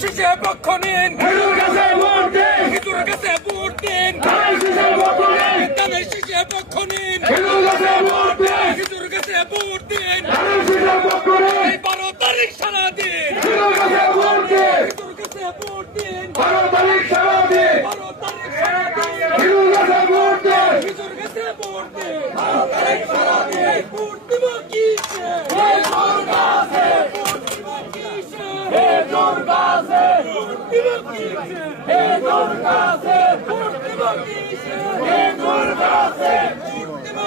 শীষে পক্ষ নিন, খেজুর গাছে ভোট দিন, খেজুর গাছে ভোট দিন, ধানের শীষে ভোট দিন, ধানের শীষে পক্ষ নিন, খেজুর গাছে ভোট দিন, খেজুর গাছে ভোট দিন। ধানের শীষে ভোট দিন, এই 12 তারিখ সারাদিন, খেজুর গাছে ভোট দিন, খেজুর গাছে ভোট দিন, 12 তারিখ সারাদিন, 12 তারিখ সারাদিন, খেজুর গাছে ভোট দিন, খেজুর গাছে ভোট দিন, 12 তারিখ সারাদিন। ভোট দিব কিসে? খেজুর গাছে, ভোট দিব কিসে? খেজুর গাছে, ভোট দিব কিসে? খেজুর গাছে, ভোট দিব কিসে? খেজুর গাছে, ভোট দিব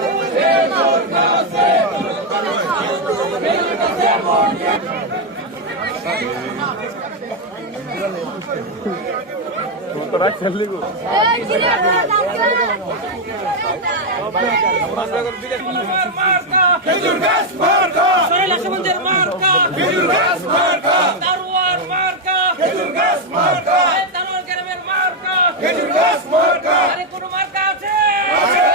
কিসে? খেজুর গাছে, খেজুর গাছে ভোট দিন। মার্কা, খেজুর গাছ মার্কা, সরেলা সমাজের মার্কা, খেজুর গাছ মার্কা, দারোয়ার মার্কা, খেজুর গাছ মার্কা, দারোয়ার গ্রামের মার্কা। খেজুর গাছ মার্কা, আরে কোন মার্কা আছে? আছে।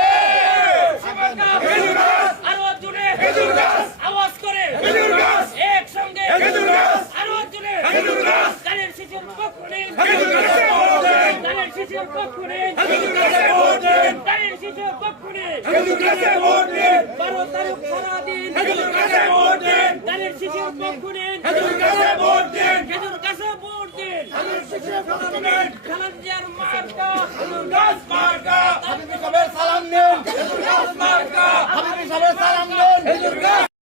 সে মার্কা। খেজুর গাছ, আরো জোরে খেজুর গাছ, আওয়াজ করে খেজুর গাছ, একসঙ্গে খেজুর গাছ, আরো জোরে খেজুর গাছ, ধানের শীষের পক্ষ নিন, খেজুর গাছে ভোট দিন, ধানের শীষের পক্ষ নিন, খেজুর গাছে ভোট দিন, ধানের শীষের পক্ষ নিন। খেজুর গাছে ভোট দিন, 12 তারিখ সারাদিন খেজুর গাছে ভোট দিন, ধানের শীষের পক্ষ নিন, খেজুর গাছে ভোট দিন, খেজুর গাছে ভোট দিন। ধানের শীষে ভোট দিন, খালেদার মার্কা, খেজুর গাছ মার্কা, হাবিবি সাহেবের সালাম নিন, খেজুর গাছ মার্কা, হাবিবি সাহেবের সালাম নিন, খেজুর গাছ